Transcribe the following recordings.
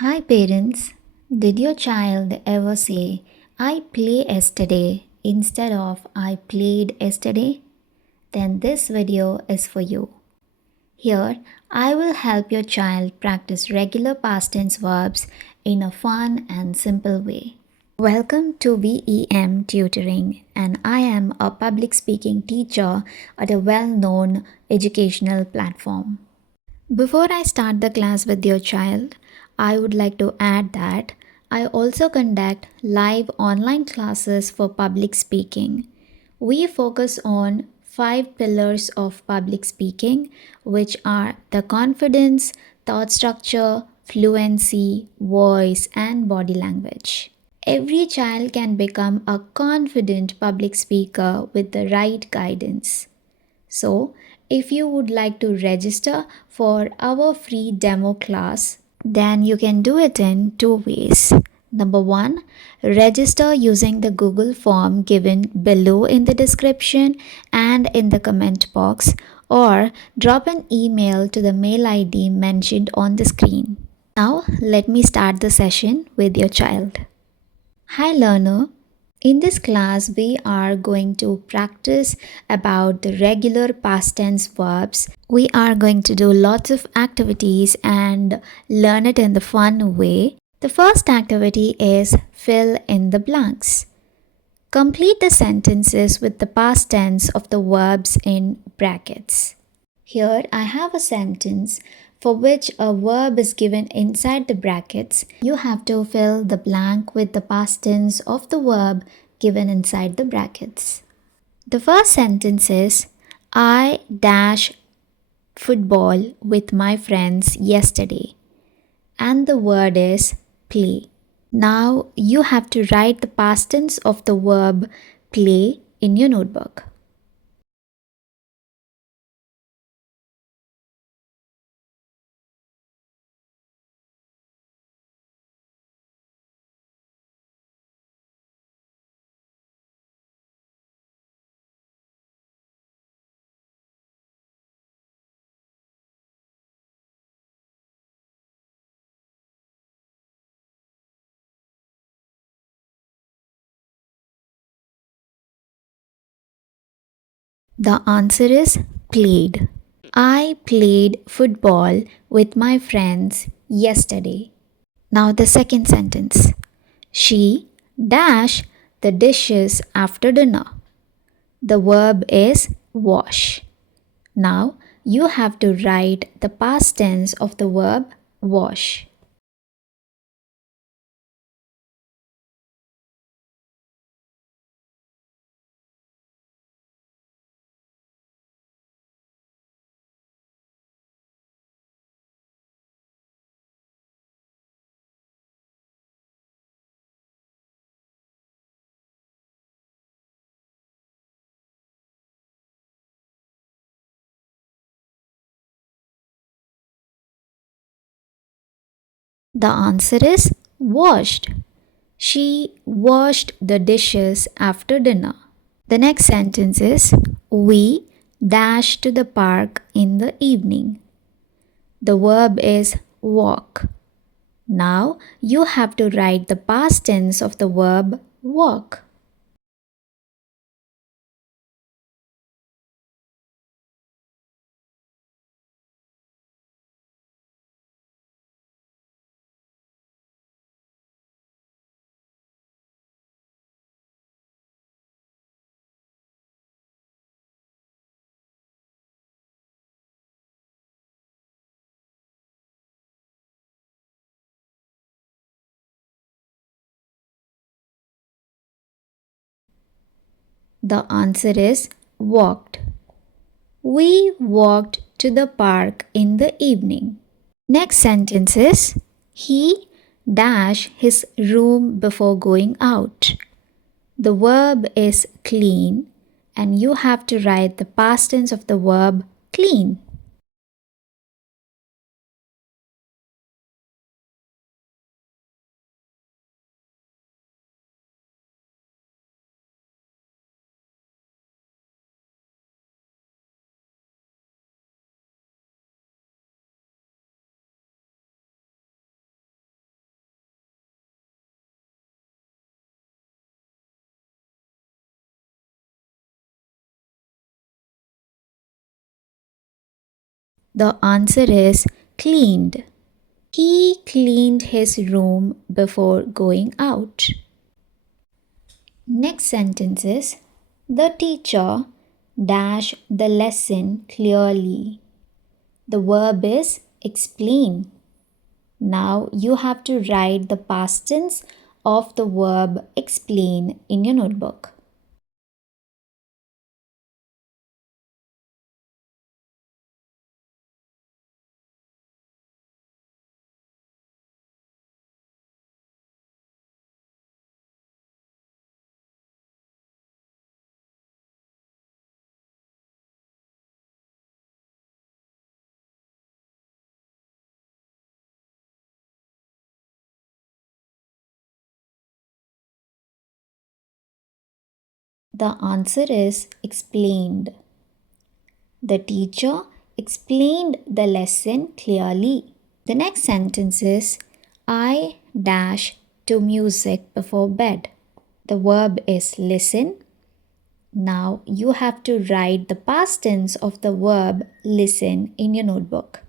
Hi parents, did your child ever say, I play yesterday instead of I played yesterday? Then this video is for you. Here, I will help your child practice regular past tense verbs in a fun and simple way. Welcome to VEM Tutoring, and I am a public speaking teacher at a well known educational platform. Before I start the class with your child, I would like to add that I also conduct live online classes for public speaking. We focus on 5 pillars of public speaking, which are the confidence, thought structure, fluency, voice, and body language. Every child can become a confident public speaker with the right guidance. So, if you would like to register for our free demo class, then you can do it in two ways. Number one, register using the Google form given below in the description and in the comment box, or drop an email to the mail ID mentioned on the screen. Now, let me start the session with your child. Hi learner, in this class we are going to practice about the regular past tense verbs. We are going to do lots of activities and learn it in the fun way. The first activity is fill in the blanks. Complete the sentences with the past tense of the verbs in brackets. Here I have a sentence for which a verb is given inside the brackets. You have to fill the blank with the past tense of the verb given inside the brackets. The first sentence is I dash football with my friends yesterday, and the word is play. Now you have to write the past tense of the verb play in your notebook. The answer is played. I played football with my friends yesterday. Now the second sentence. She dash the dishes after dinner. The verb is wash. Now you have to write the past tense of the verb wash. The answer is washed. She washed the dishes after dinner. The next sentence is we dash to the park in the evening. The verb is walk. Now you have to write the past tense of the verb walk. The answer is walked. We walked to the park in the evening. Next sentence is he dash his room before going out. The verb is clean and you have to write the past tense of the verb clean. The answer is cleaned. He cleaned his room before going out. Next sentence is the teacher dash the lesson clearly. The verb is explain. Now you have to write the past tense of the verb explain in your notebook. The answer is explained. The teacher explained the lesson clearly. The next sentence is I dash to music before bed. The verb is listen. Now you have to write the past tense of the verb listen in your notebook.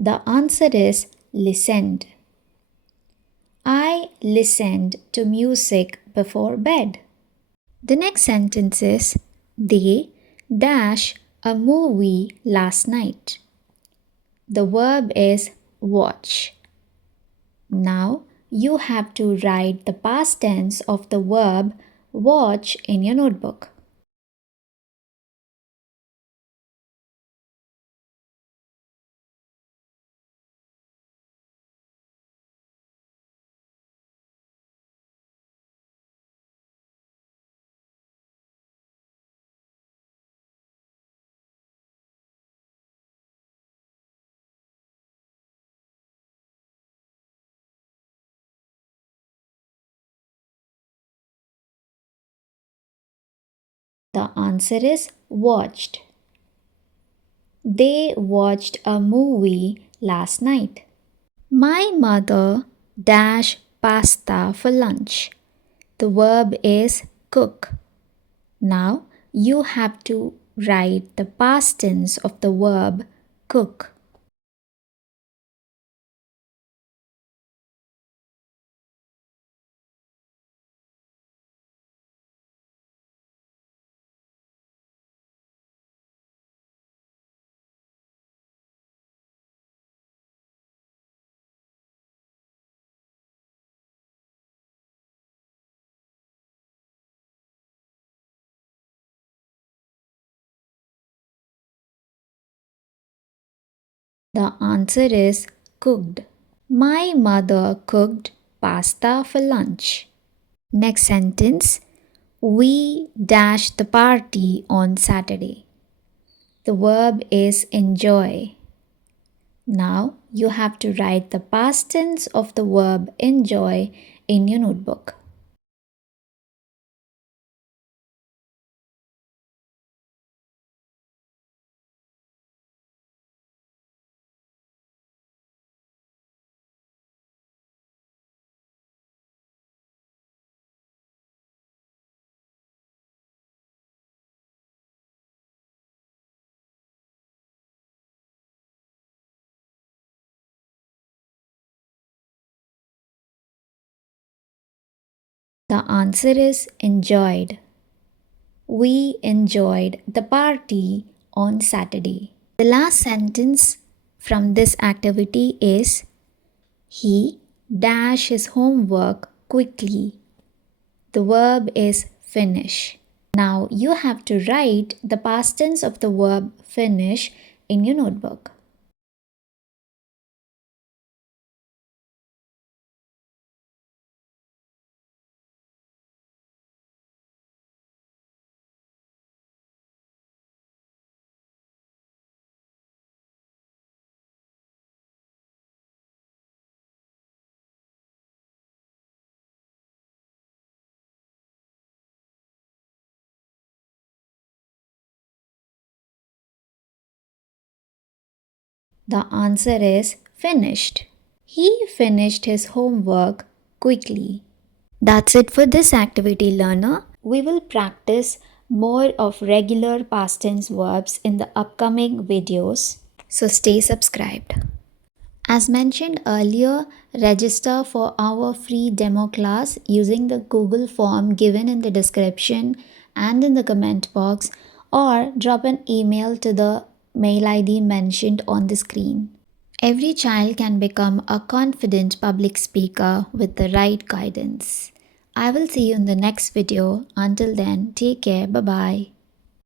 The answer is listened. I listened to music before bed. The next sentence is they dash a movie last night. The verb is watch. Now you have to write the past tense of the verb watch in your notebook. The answer is watched. They watched a movie last night. My mother dash pasta for lunch. The verb is cook. Now you have to write the past tense of the verb cook. The answer is cooked. My mother cooked pasta for lunch. Next sentence. We dash the party on Saturday. The verb is enjoy. Now you have to write the past tense of the verb enjoy in your notebook. The answer is enjoyed. We enjoyed the party on Saturday. The last sentence from this activity is he dash his homework quickly. The verb is finish. Now you have to write the past tense of the verb finish in your notebook. The answer is finished. He finished his homework quickly. That's it for this activity, learner. We will practice more of regular past tense verbs in the upcoming videos. So stay subscribed. As mentioned earlier, register for our free demo class using the Google form given in the description and in the comment box, or drop an email to the mail ID mentioned on the screen. Every child can become a confident public speaker with the right guidance. I will see you in the next video. Until then, take care. Bye bye.